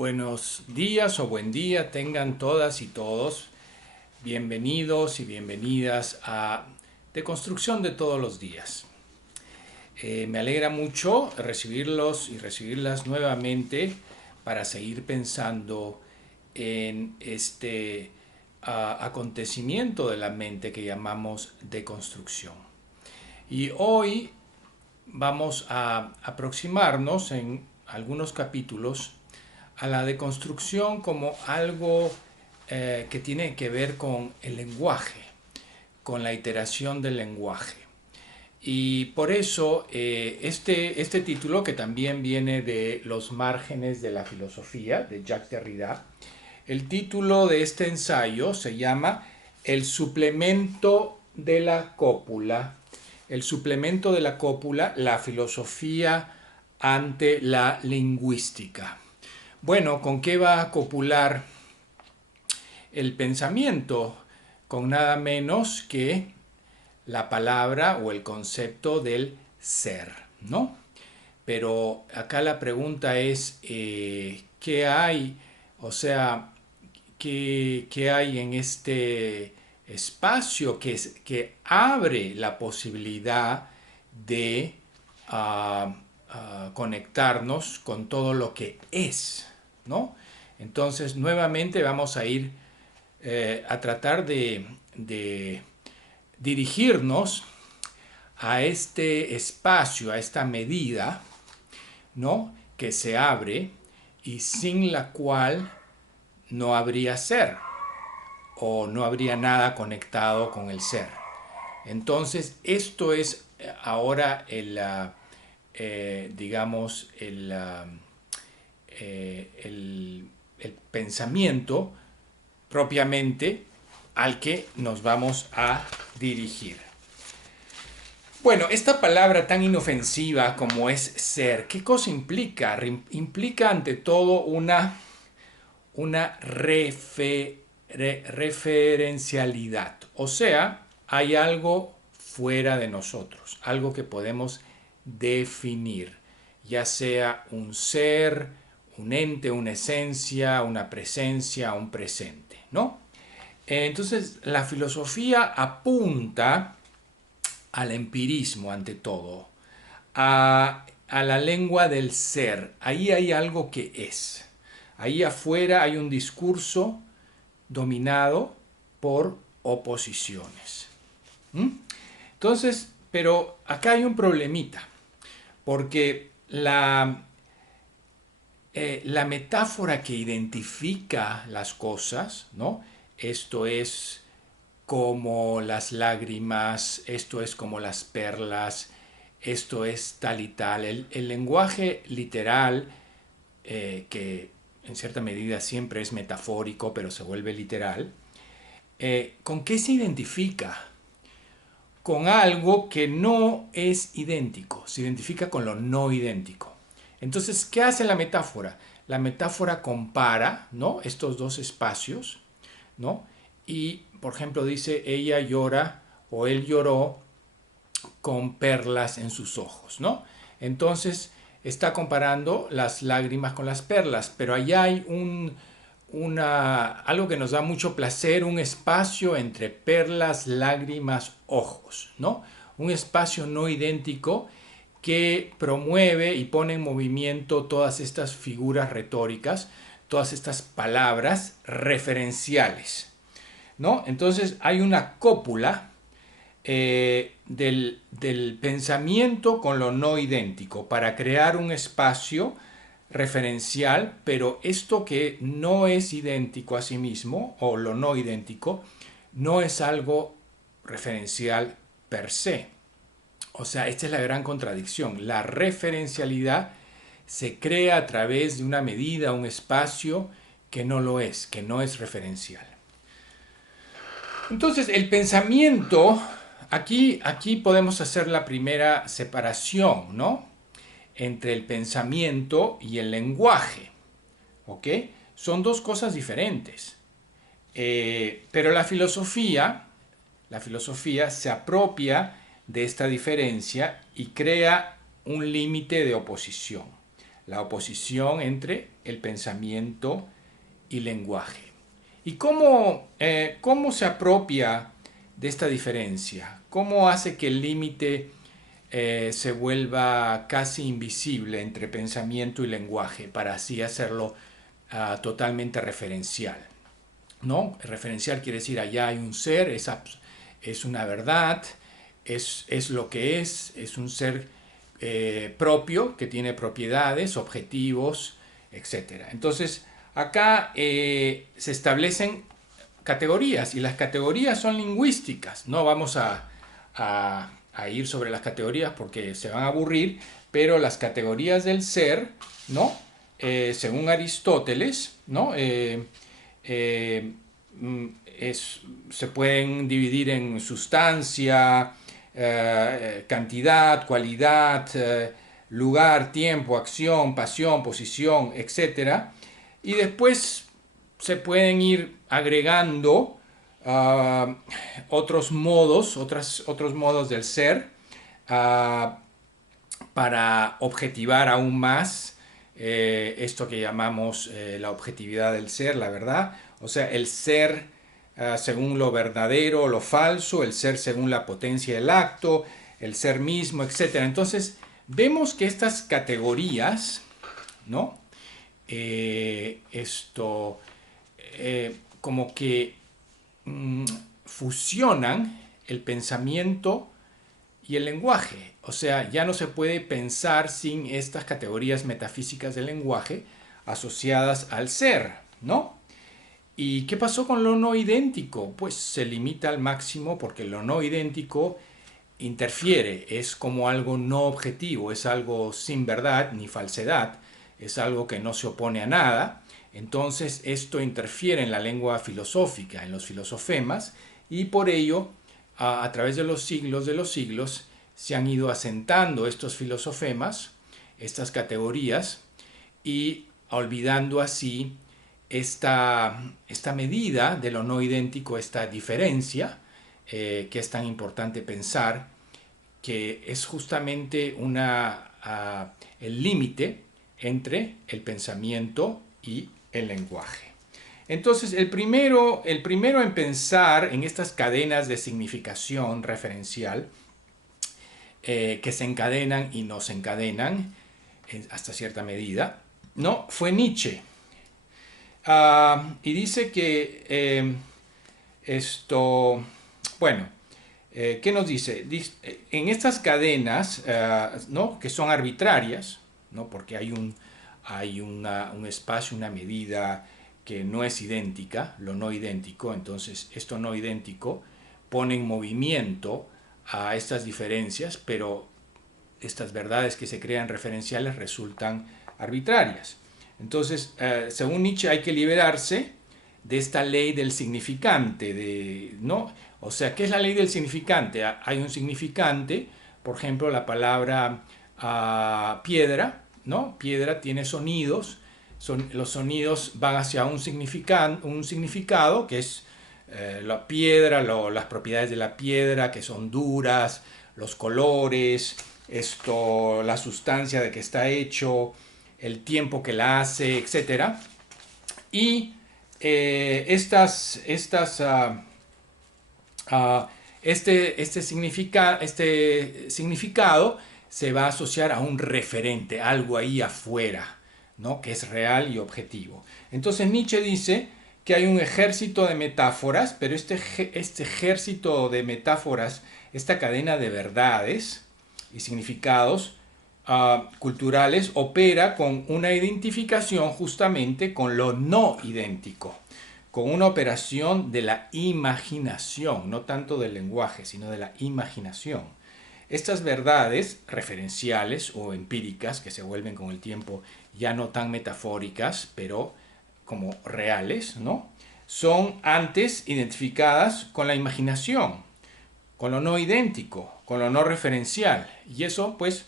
Buenos días o buen día tengan todas y todos. Bienvenidos y bienvenidas a Deconstrucción de todos los días. Me alegra mucho recibirlos y recibirlas nuevamente para seguir pensando en este acontecimiento de la mente que llamamos deconstrucción. Y hoy vamos a aproximarnos en algunos capítulos a la deconstrucción como algo que tiene que ver con el lenguaje, con la iteración del lenguaje. Y por eso este título, que también viene de Los márgenes de la filosofía, de Jacques Derrida, el título de este ensayo se llama El suplemento de la cópula. El suplemento de la cópula, la filosofía ante la lingüística. Bueno, ¿con qué va a copular el pensamiento? Con nada menos que la palabra o el concepto del ser, ¿no? Pero acá la pregunta es, ¿qué hay? O sea, ¿qué hay en este espacio que abre la posibilidad de conectarnos con todo lo que es, ¿no? Entonces, nuevamente vamos a ir a tratar de dirigirnos a este espacio, a esta medida, ¿no? Que se abre y sin la cual no habría ser o no habría nada conectado con el ser. Entonces, esto es ahora digamos, el pensamiento propiamente al que nos vamos a dirigir. Bueno, esta palabra tan inofensiva como es ser, ¿qué cosa implica? Implica ante todo una referencialidad. O sea, hay algo fuera de nosotros, algo que podemos definir, ya sea un ser, un ente, una esencia, una presencia, un presente, ¿no? Entonces, la filosofía apunta al empirismo ante todo, a la lengua del ser. Ahí hay algo que es. Ahí afuera hay un discurso dominado por oposiciones. Entonces, pero acá hay un problemita, porque la metáfora que identifica las cosas, ¿no? Esto es como las lágrimas, esto es como las perlas, esto es tal y tal. El lenguaje literal, que en cierta medida siempre es metafórico, pero se vuelve literal, ¿con qué se identifica? Con algo que no es idéntico, se identifica con lo no idéntico. Entonces, ¿qué hace la metáfora? La metáfora compara, ¿no?, estos dos espacios, ¿no? Y, por ejemplo, dice, ella llora o él lloró con perlas en sus ojos, ¿no? Entonces, está comparando las lágrimas con las perlas, pero allá hay algo que nos da mucho placer, un espacio entre perlas, lágrimas, ojos, ¿no? Un espacio no idéntico que promueve y pone en movimiento todas estas figuras retóricas, todas estas palabras referenciales, ¿no? Entonces hay una cópula del pensamiento con lo no idéntico para crear un espacio referencial, pero esto que no es idéntico a sí mismo, o lo no idéntico, no es algo referencial per se. O sea, esta es la gran contradicción. La referencialidad se crea a través de una medida, un espacio que no lo es, que no es referencial. Entonces, el pensamiento, aquí podemos hacer la primera separación, ¿no?, entre el pensamiento y el lenguaje, ¿ok? Son dos cosas diferentes. Pero la filosofía se apropia de esta diferencia y crea un límite de oposición. la oposición entre el pensamiento y lenguaje. ¿Y cómo se apropia de esta diferencia? ¿Cómo hace que el límite se vuelva casi invisible entre pensamiento y lenguaje para así hacerlo totalmente referencial? ¿No? Referencial quiere decir allá hay un ser, es una verdad, es lo que es un ser propio que tiene propiedades, objetivos, etc. Entonces, acá se establecen categorías y las categorías son lingüísticas. No vamos a ir sobre las categorías porque se van a aburrir, pero las categorías del ser, ¿no? Según Aristóteles, ¿no? Se pueden dividir en sustancia, cantidad, cualidad, lugar, tiempo, acción, pasión, posición, etc. Y después se pueden ir agregando otros modos del ser para objetivar aún más esto que llamamos la objetividad del ser, la verdad. O sea, el ser según lo verdadero o lo falso, el ser según la potencia del acto, el ser mismo, etc. Entonces, vemos que estas categorías, ¿no? Como que fusionan el pensamiento y el lenguaje. O sea, ya no se puede pensar sin estas categorías metafísicas del lenguaje asociadas al ser, ¿no? ¿Y qué pasó con lo no idéntico? Pues se limita al máximo porque lo no idéntico interfiere, es como algo no objetivo, es algo sin verdad ni falsedad, es algo que no se opone a nada. Entonces esto interfiere en la lengua filosófica, en los filosofemas, y por ello a través de los siglos se han ido asentando estos filosofemas, estas categorías, y olvidando así esta medida de lo no idéntico, esta diferencia, que es tan importante pensar, que es justamente el límite entre el pensamiento y el lenguaje. Entonces, el primero en pensar en estas cadenas de significación referencial que se encadenan y no se encadenan hasta cierta medida, ¿no? Fue Nietzsche. Y dice que bueno, ¿qué nos dice? En estas cadenas, ¿no? Que son arbitrarias, ¿no? Porque hay un espacio, una medida que no es idéntica, lo no idéntico, entonces esto no idéntico pone en movimiento a estas diferencias, pero estas verdades que se crean referenciales resultan arbitrarias. Entonces, según Nietzsche, hay que liberarse de esta ley del significante, ¿no? O sea, ¿qué es la ley del significante? Hay un significante, por ejemplo, la palabra piedra, ¿no? Piedra tiene sonidos, los sonidos van hacia un significado que es la piedra, las propiedades de la piedra, que son duras, los colores, la sustancia de que está hecho, el tiempo que la hace, etc. Y este significado se va a asociar a un referente, algo ahí afuera, ¿no? Que es real y objetivo. Entonces Nietzsche dice que hay un ejército de metáforas, pero este ejército de metáforas, esta cadena de verdades y significados culturales, opera con una identificación justamente con lo no idéntico, con una operación de la imaginación, no tanto del lenguaje, sino de la imaginación. Estas verdades referenciales o empíricas, que se vuelven con el tiempo ya no tan metafóricas, pero como reales, ¿no? Son antes identificadas con la imaginación, con lo no idéntico, con lo no referencial. Y eso, pues,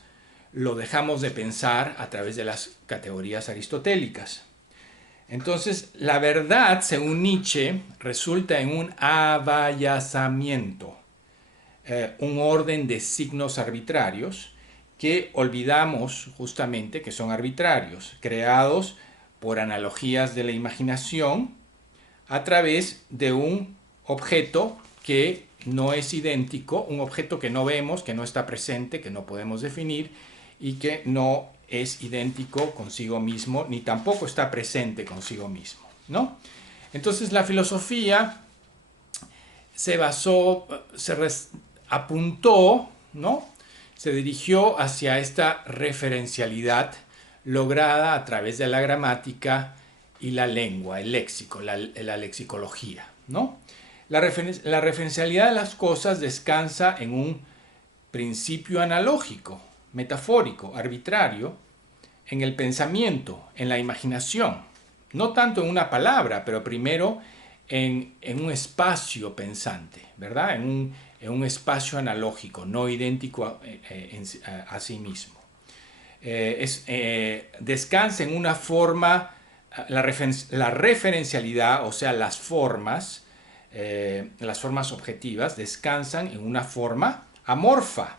lo dejamos de pensar a través de las categorías aristotélicas. Entonces, la verdad, según Nietzsche, resulta en un abayazamiento, un orden de signos arbitrarios que olvidamos justamente que son arbitrarios, creados por analogías de la imaginación a través de un objeto que no es idéntico, un objeto que no vemos, que no está presente, que no podemos definir y que no es idéntico consigo mismo, ni tampoco está presente consigo mismo, ¿no? Entonces la filosofía se basó, apuntó, ¿no? Se dirigió hacia esta referencialidad lograda a través de la gramática y la lengua, el léxico, la lexicología, ¿no? La referencialidad de las cosas descansa en un principio analógico, metafórico, arbitrario, en el pensamiento, en la imaginación. No tanto en una palabra, pero primero en un espacio pensante, ¿verdad? En un espacio analógico, no idéntico a sí mismo. Descansa en una forma, la referencialidad, o sea, las formas objetivas, descansan en una forma amorfa.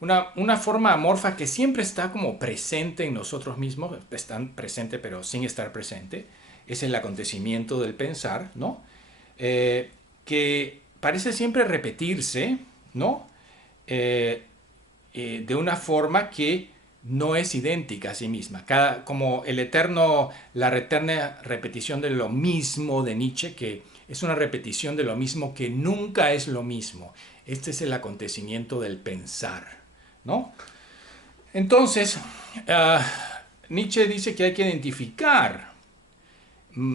Una forma amorfa que siempre está como presente en nosotros mismos, están presente pero sin estar presente, es el acontecimiento del pensar, ¿no? Que parece siempre repetirse, ¿no? De una forma que no es idéntica a sí misma, como la eterna repetición de lo mismo de Nietzsche, que es una repetición de lo mismo que nunca es lo mismo. Este es el acontecimiento del pensar, ¿no? Entonces, Nietzsche dice que hay que identificar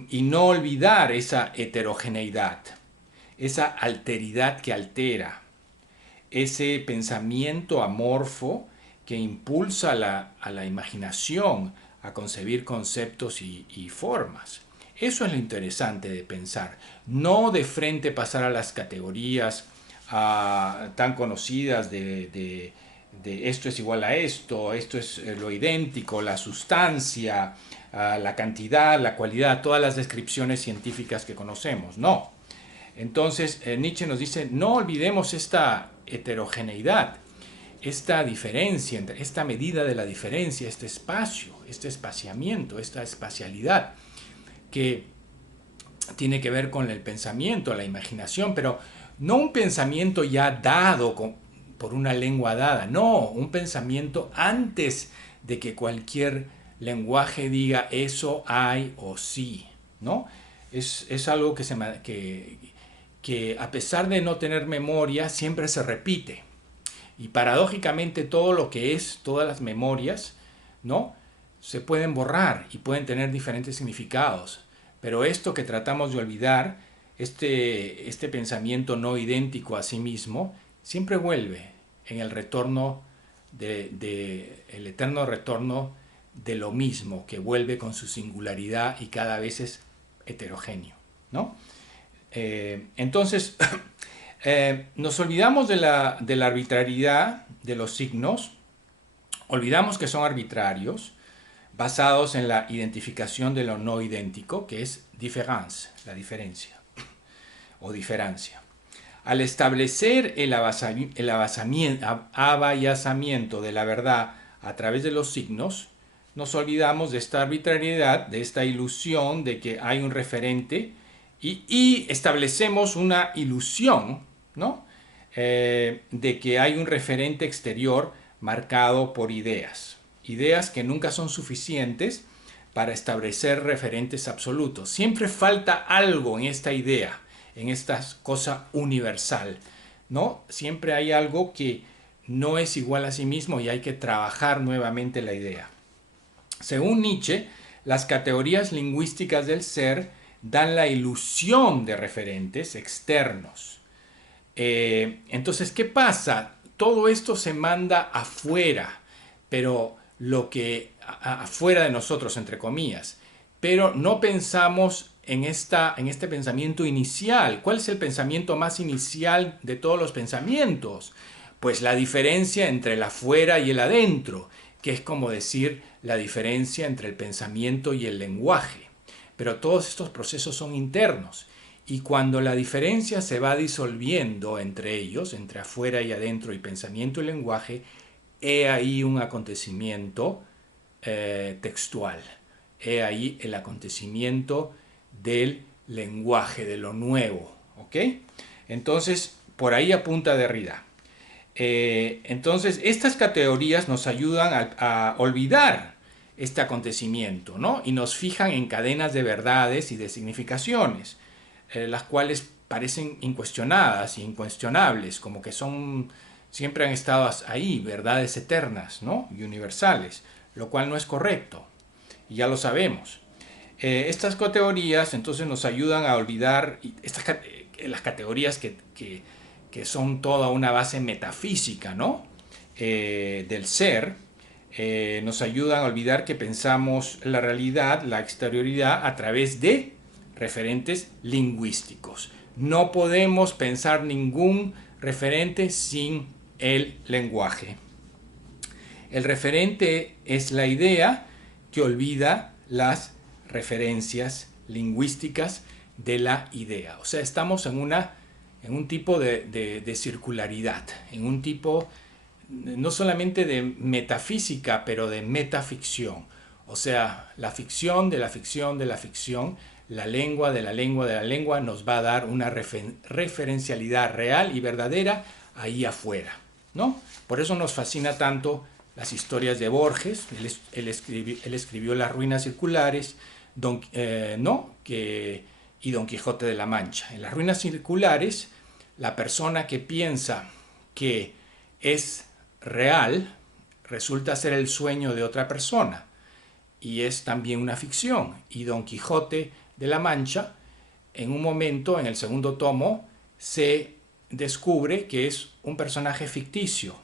y no olvidar esa heterogeneidad, esa alteridad que altera, ese pensamiento amorfo que impulsa a la imaginación a concebir conceptos y formas. Eso es lo interesante de pensar, no de frente pasar a las categorías tan conocidas de esto es igual a esto es lo idéntico, la sustancia, la cantidad, la cualidad, todas las descripciones científicas que conocemos. No. Entonces Nietzsche nos dice, no olvidemos esta heterogeneidad, esta diferencia, esta medida de la diferencia, este espacio, este espaciamiento, esta espacialidad que tiene que ver con el pensamiento, la imaginación, pero no un pensamiento ya dado por una lengua dada, no, un pensamiento antes de que cualquier lenguaje diga eso hay o sí, ¿no? Es algo que a pesar de no tener memoria, siempre se repite. Y paradójicamente todo lo que es, todas las memorias, ¿no? Se pueden borrar y pueden tener diferentes significados. Pero esto que tratamos de olvidar, este pensamiento no idéntico a sí mismo, siempre vuelve en el retorno el eterno retorno de lo mismo, que vuelve con su singularidad y cada vez es heterogéneo, ¿no? Entonces, nos olvidamos de la arbitrariedad de los signos, olvidamos que son arbitrarios, basados en la identificación de lo no idéntico, que es différence, la diferencia o diferencia. Al establecer el abayazamiento de la verdad a través de los signos, nos olvidamos de esta arbitrariedad, de esta ilusión de que hay un referente y establecemos una ilusión, ¿no? De que hay un referente exterior marcado por ideas. Ideas que nunca son suficientes para establecer referentes absolutos. Siempre falta algo en esta idea, en esta cosa universal, ¿no? Siempre hay algo que no es igual a sí mismo y hay que trabajar nuevamente la idea. Según Nietzsche, las categorías lingüísticas del ser dan la ilusión de referentes externos. Entonces, ¿qué pasa? Todo esto se manda afuera, pero afuera de nosotros, entre comillas, pero no pensamos en este pensamiento inicial. ¿Cuál es el pensamiento más inicial de todos los pensamientos? Pues la diferencia entre el afuera y el adentro, que es como decir la diferencia entre el pensamiento y el lenguaje. Pero todos estos procesos son internos Y cuando la diferencia se va disolviendo entre ellos, entre afuera y adentro, y pensamiento y lenguaje, he ahí un acontecimiento textual. He ahí el acontecimiento del lenguaje, de lo nuevo. ¿Ok? Entonces, por ahí apunta Derrida. Entonces, estas categorías nos ayudan a olvidar este acontecimiento, ¿no? Y nos fijan en cadenas de verdades y de significaciones, las cuales parecen incuestionadas e incuestionables, como que siempre han estado ahí, verdades eternas, ¿no? Y universales, lo cual no es correcto, y ya lo sabemos. Estas categorías entonces nos ayudan a olvidar las categorías que son toda una base metafísica, ¿no? Del ser, nos ayudan a olvidar que pensamos la realidad, la exterioridad, a través de referentes lingüísticos. No podemos pensar ningún referente sin el lenguaje. El referente es la idea que olvida las referencias lingüísticas de la idea. O sea, estamos en un tipo de circularidad, en un tipo no solamente de metafísica, pero de metaficción. O sea, la ficción de la ficción de la ficción, la lengua de la lengua de la lengua nos va a dar una referencialidad real y verdadera ahí afuera, ¿no? Por eso nos fascina tanto las historias de Borges. Él escribió Las ruinas circulares, y Don Quijote de la Mancha. En Las ruinas circulares, la persona que piensa que es real resulta ser el sueño de otra persona, y es también una ficción. Y Don Quijote de la Mancha, en un momento, en el segundo tomo, se descubre que es un personaje ficticio,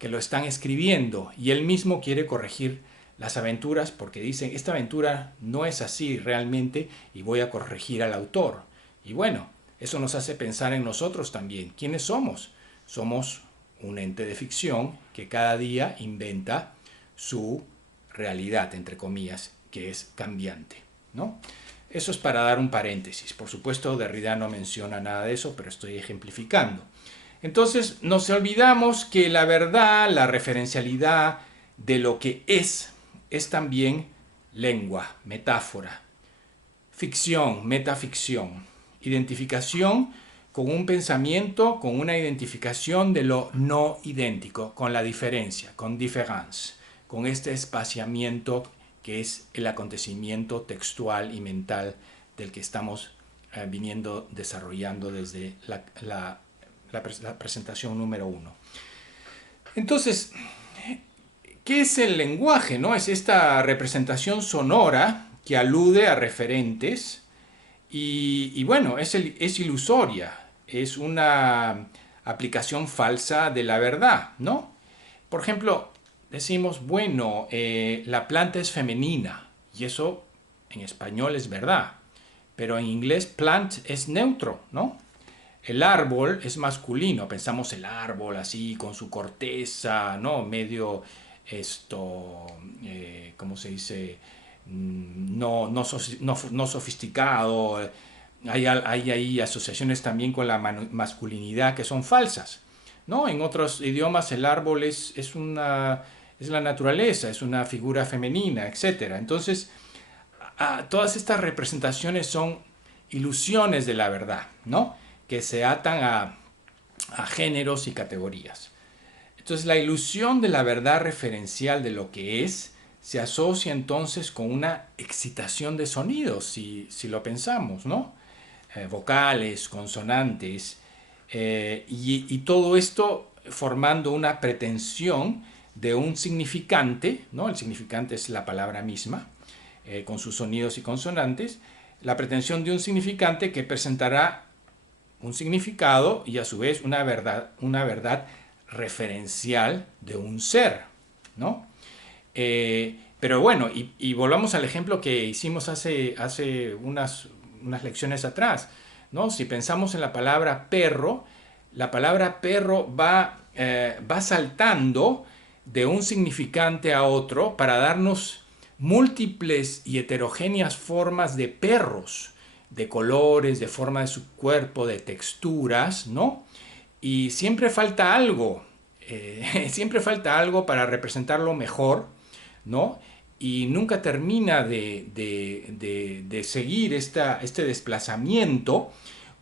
que lo están escribiendo, y él mismo quiere corregir las aventuras porque dicen, esta aventura no es así realmente y voy a corregir al autor. Y bueno, eso nos hace pensar en nosotros también. ¿Quiénes somos? Somos un ente de ficción que cada día inventa su realidad, entre comillas, que es cambiante, ¿no? Eso es para dar un paréntesis. Por supuesto, Derrida no menciona nada de eso, pero estoy ejemplificando. Entonces, nos olvidamos que la verdad, la referencialidad de lo que es también lengua, metáfora, ficción, metaficción, identificación con un pensamiento, con una identificación de lo no idéntico, con la diferencia, con différence, con este espaciamiento que es el acontecimiento textual y mental del que estamos viniendo desarrollando desde la presentación número 1. Entonces, ¿qué es el lenguaje? ¿No? Es esta representación sonora que alude a referentes y bueno, es ilusoria, es una aplicación falsa de la verdad, ¿no? Por ejemplo, decimos, bueno, la planta es femenina, y eso en español es verdad, pero en inglés plant es neutro, ¿no? El árbol es masculino, pensamos el árbol así con su corteza, ¿no? Medio ¿cómo se dice? No sofisticado. Hay ahí asociaciones también con la masculinidad que son falsas, ¿no? En otros idiomas el árbol es la naturaleza, es una figura femenina, etc. Entonces, todas estas representaciones son ilusiones de la verdad, ¿no? Que se atan a géneros y categorías. Entonces, la ilusión de la verdad referencial de lo que es se asocia entonces con una excitación de sonidos, si lo pensamos, ¿no? Vocales, consonantes, y todo esto formando una pretensión de un significante, ¿no? El significante es la palabra misma, con sus sonidos y consonantes, la pretensión de un significante que presentará un significado y a su vez una verdad referencial de un ser, ¿no? Pero bueno, y volvamos al ejemplo que hicimos hace unas lecciones atrás, ¿no? Si pensamos en la palabra perro va saltando de un significante a otro para darnos múltiples y heterogéneas formas de perros. de colores, de forma de su cuerpo, de texturas, ¿no? Y siempre falta algo, siempre falta algo para representarlo mejor, ¿no? Y nunca termina de seguir este desplazamiento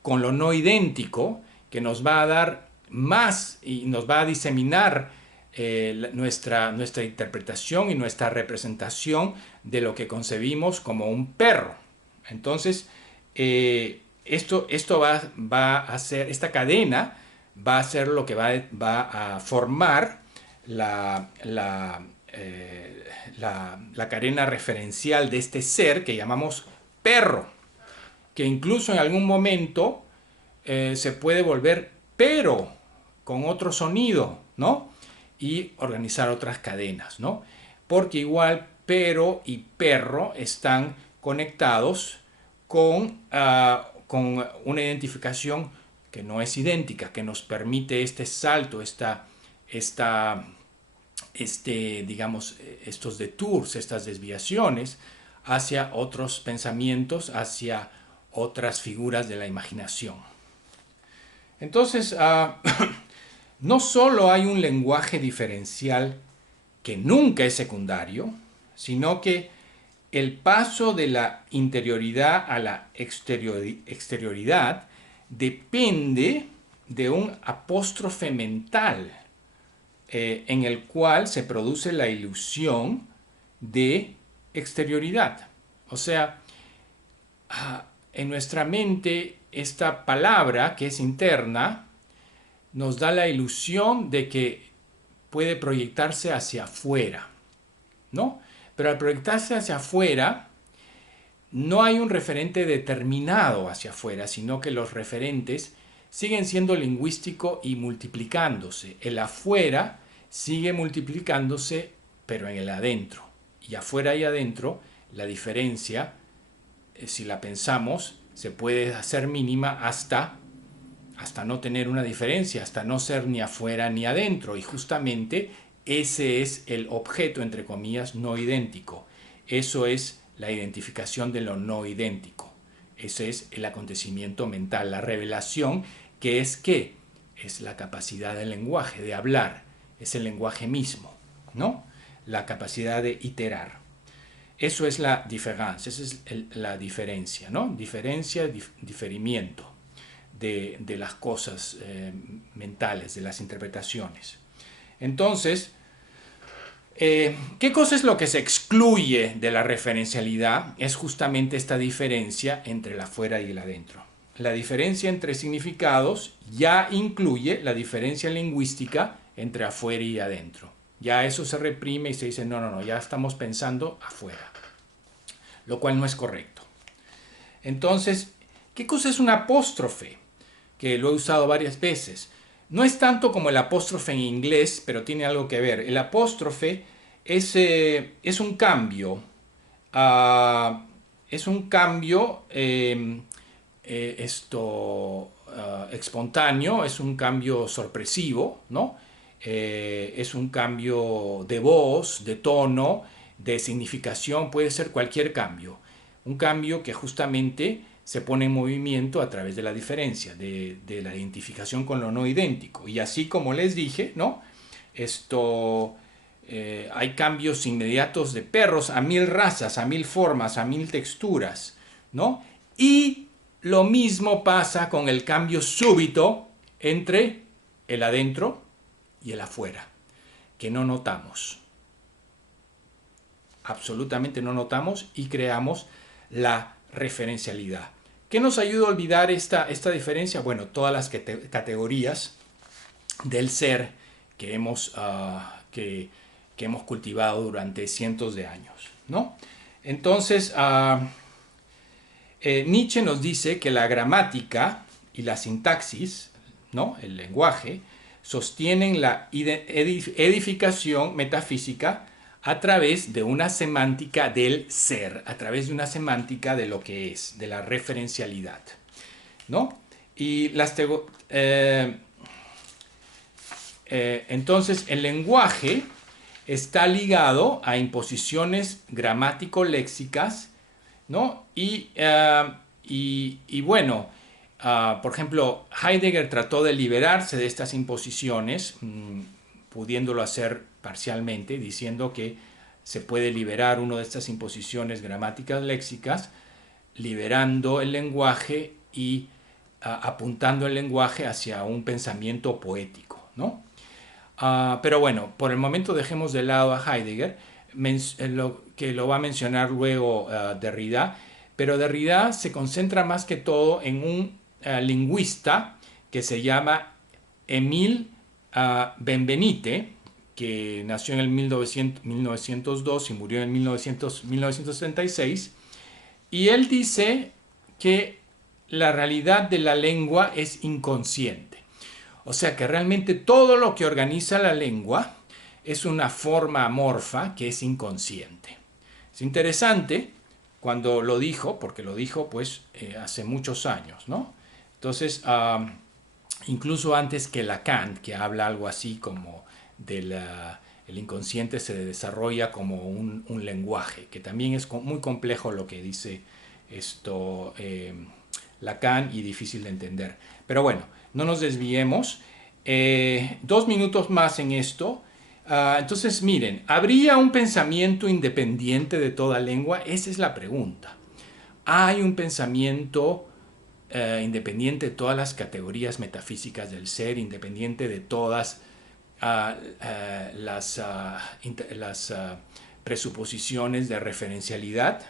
con lo no idéntico, que nos va a dar más y nos va a diseminar nuestra interpretación y nuestra representación de lo que concebimos como un perro. Entonces, esto va a ser, esta cadena va a ser lo que va a formar la cadena referencial de este ser que llamamos perro, que incluso en algún momento se puede volver pero con otro sonido, ¿no? Y organizar otras cadenas, ¿no? Porque igual pero y perro están conectados con una identificación que no es idéntica, que nos permite este salto, digamos, estos detours, estas desviaciones hacia otros pensamientos, hacia otras figuras de la imaginación. Entonces, no solo hay un lenguaje diferencial que nunca es secundario, sino que el paso de la interioridad a la exterioridad depende de un apóstrofe mental en el cual se produce la ilusión de exterioridad. O sea, en nuestra mente esta palabra que es interna nos da la ilusión de que puede proyectarse hacia afuera, ¿no? Pero al proyectarse hacia afuera, no hay un referente determinado hacia afuera, sino que los referentes siguen siendo lingüístico y multiplicándose. El afuera sigue multiplicándose, pero en el adentro. Y afuera y adentro, la diferencia, si la pensamos, se puede hacer mínima hasta no tener una diferencia, hasta no ser ni afuera ni adentro. Y justamente ese es el objeto, entre comillas, no idéntico. Eso es la identificación de lo no idéntico. Ese es el acontecimiento mental, la revelación, que es ¿qué? Es la capacidad del lenguaje, de hablar. Es el lenguaje mismo, ¿no? La capacidad de iterar. Eso es la diferencia, esa es la diferencia, ¿no? Diferencia, diferimiento de las cosas mentales, de las interpretaciones. Entonces, ¿qué cosa es lo que se excluye de la referencialidad? Es justamente esta diferencia entre el afuera y el adentro. La diferencia entre significados ya incluye la diferencia lingüística entre afuera y adentro. Ya eso se reprime y se dice, no, ya estamos pensando afuera. Lo cual no es correcto. Entonces, ¿qué cosa es un apóstrofe? Que lo he usado varias veces. No es tanto como el apóstrofe en inglés, pero tiene algo que ver. El apóstrofe es un cambio. Es un cambio espontáneo, es un cambio sorpresivo, ¿no? Es un cambio de voz, de tono, de significación, puede ser cualquier cambio. Un cambio que justamente se pone en movimiento a través de la diferencia, de la identificación con lo no idéntico. Y así como les dije, ¿no? Hay cambios inmediatos de perros a 1000 razas, a 1000 formas, a 1000 texturas, ¿no? Y lo mismo pasa con el cambio súbito entre el adentro y el afuera, que no notamos. Absolutamente no notamos y creamos la referencialidad. ¿Qué nos ayuda a olvidar esta diferencia? Bueno, todas las categorías del ser que hemos cultivado durante cientos de años, ¿no? Entonces, Nietzsche nos dice que la gramática y la sintaxis, ¿no? El lenguaje, sostienen la edificación metafísica a través de una semántica del ser, a través de una semántica de lo que es, de la referencialidad, ¿no? Y entonces el lenguaje está ligado a imposiciones gramático-léxicas, ¿no? Y y bueno, por ejemplo, Heidegger trató de liberarse de estas imposiciones, pudiéndolo hacer parcialmente, diciendo que se puede liberar uno de estas imposiciones gramáticas léxicas, liberando el lenguaje y apuntando el lenguaje hacia un pensamiento poético, ¿no? Pero bueno, por el momento dejemos de lado a Heidegger, que lo va a mencionar luego Derrida, pero Derrida se concentra más que todo en un lingüista que se llama Émile Benveniste, que nació en el 1902 y murió en 1976, y él dice que la realidad de la lengua es inconsciente. O sea que realmente todo lo que organiza la lengua es una forma amorfa que es inconsciente. Es interesante cuando lo dijo, porque lo dijo pues hace muchos años, ¿no? Entonces, incluso antes que Lacan, que habla algo así como del el inconsciente se desarrolla como un lenguaje, que también es muy complejo lo que dice esto Lacan y difícil de entender. Pero bueno, no nos desviemos. 2 minutos más en esto. Entonces, miren, ¿habría un pensamiento independiente de toda lengua? Esa es la pregunta. ¿Hay un pensamiento independiente de todas las categorías metafísicas del ser, independiente de todas las presuposiciones de referencialidad?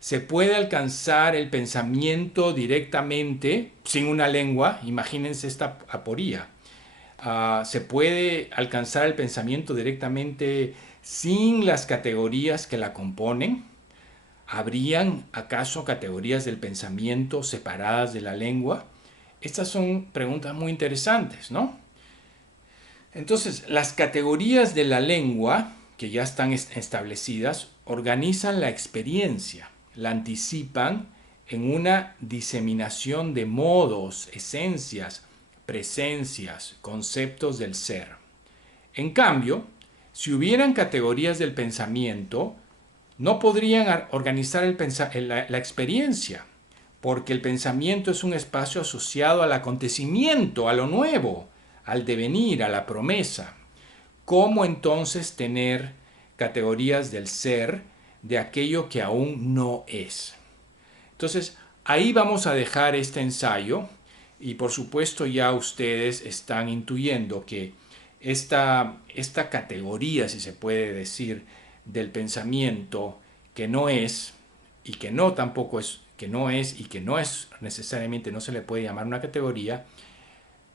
¿Se puede alcanzar el pensamiento directamente sin una lengua? Imagínense esta aporía. ¿Se puede alcanzar el pensamiento directamente sin las categorías que la componen? ¿Habrían acaso categorías del pensamiento separadas de la lengua? Estas son preguntas muy interesantes, ¿no? Entonces, las categorías de la lengua, que ya están establecidas, organizan la experiencia, la anticipan en una diseminación de modos, esencias, presencias, conceptos del ser. En cambio, si hubieran categorías del pensamiento, no podrían organizar la experiencia, porque el pensamiento es un espacio asociado al acontecimiento, a lo nuevo, al devenir, a la promesa. ¿Cómo entonces tener categorías del ser de aquello que aún no es? Entonces, ahí vamos a dejar este ensayo y por supuesto ya ustedes están intuyendo que esta categoría, si se puede decir, del pensamiento que no es y que no tampoco es, que no es y que no es necesariamente, no se le puede llamar una categoría,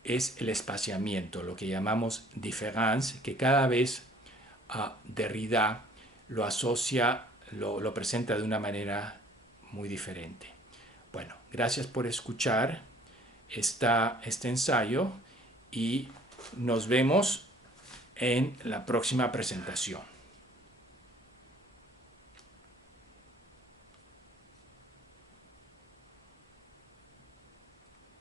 es el espaciamiento, lo que llamamos différance, que cada vez Derrida lo asocia, lo presenta de una manera muy diferente. Bueno, gracias por escuchar este ensayo y nos vemos en la próxima presentación.